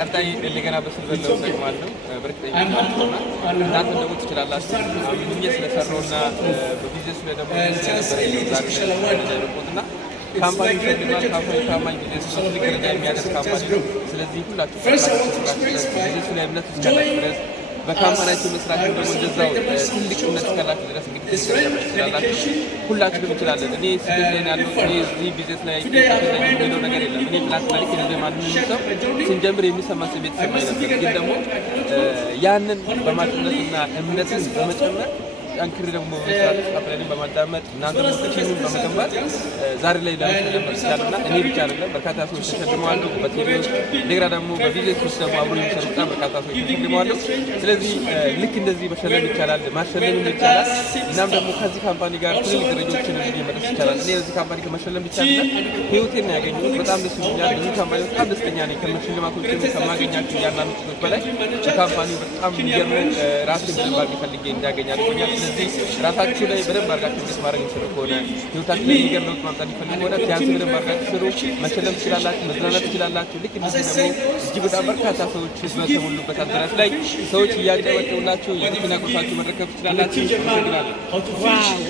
ቀጣይ እንደገና በስልበል ነው ማለት ነው። በርካታ እናንተ ደግሞ ትችላላችሁ። አሁን ስለሰራውና በቢዝነስ ላይ ደግሞ ዛሬና ካምፓኒ ይፈልጋል። ካምፓኒ ታማኝ ቢዝነስ ስለገረዳ የሚያደርግ ካምፓኒ ነው። ስለዚህ ሁላችሁ ቢዝነስ ላይ እምነት እስካላችሁ ድረስ በካምፓኒያችሁ መስራት ደግሞ እንደዛው ትልቅ እምነት እስካላችሁ ድረስ እንግዲህ ትችላላችሁ። ሁላችንም እንችላለን። እኔ ስደት ላይ ያለው እዚህ ቢዝነስ ላይ የሚለው ነገር የለም። እኔ ፕላስ ላይ ከዚህ ማንኛውም ሰው ስንጀምር የሚሰማ ስሜት ይሰማኝ ነበር። ግን ደግሞ ያንን በማጥነትና እምነትን በመጨመር አንክሪ ደግሞ መስራት አፕላይን በማዳመጥ እናንተ ቲሙን በመገንባት ዛሬ ላይ ለመሸለም ይችላልና እኔ ብቻ አይደለም በርካታ ሰዎች ተሸልመዋል። በቲቪ እንደገና ደግሞ በቢዝነስ ውስጥ ደግሞ አብሮ የሚሰሩት በርካታ ሰዎች ተሸልመዋል። ስለዚህ ልክ እንደዚህ መሸለም ይቻላል፣ ማሸለም ይቻላል። እናም ደግሞ ከዚህ ካምፓኒ ጋር ትልቅ ደረጃዎችን መድረስ ይቻላል። እኔ ለዚህ ካምፓኒ ከመሸለም ብቻ አይደለም ህይወቴን ነው ያገኘሁት። በጣም ደስ ይላል። በዚህ ካምፓኒ በጣም ደስተኛ ነኝ። ከመሸለማቶች ከማገኛቸው ያንዳንዱ ሰዎች በላይ በካምፓኒ በጣም የሚገርም ራሴን በደንብ አድርጌ ፈልጌ እንዳገኝ አድርጎኛል። ስለዚህ ራሳችሁ ላይ በደንብ አድርጋችሁ እንዴት ማድረግ ይችላል ከሆነ ህይወታችሁ ላይ የሚገርም ለውጥ ማምጣት ይፈልጉ ሆነ ቢያንስ በደንብ አድርጋችሁ ስሩ። መሸለም ትችላላችሁ፣ መዝናናት ትችላላችሁ። ልክ እንደዚህ ደግሞ እጅግ በጣም በርካታ ሰዎች በተሞሉበት አዳራሽ ላይ ሰዎች እያጨበጨቡላችሁ የመኪና ቁሳችሁ መረከብ ትችላላችሁ። አመሰግናለሁ።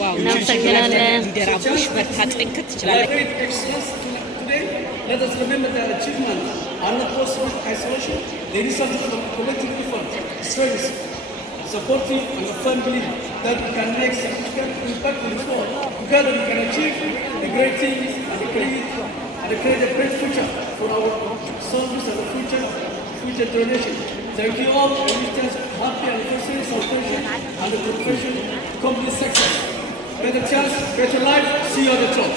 ዋው እናመሰግናለን። እንደራቡሽ በርታ ጠንክር ትችላለህ። Let us remember that achievement are not possible in isolation. They result from collective effort, strength, supportive and a firm belief that we can make significant impact in the world. Together we can achieve the great things and create a great future for our soldiers and the future generation. Thank you all. I wish you happy anniversary, celebration and the profession complete success. Better chance, better life. See you at the top.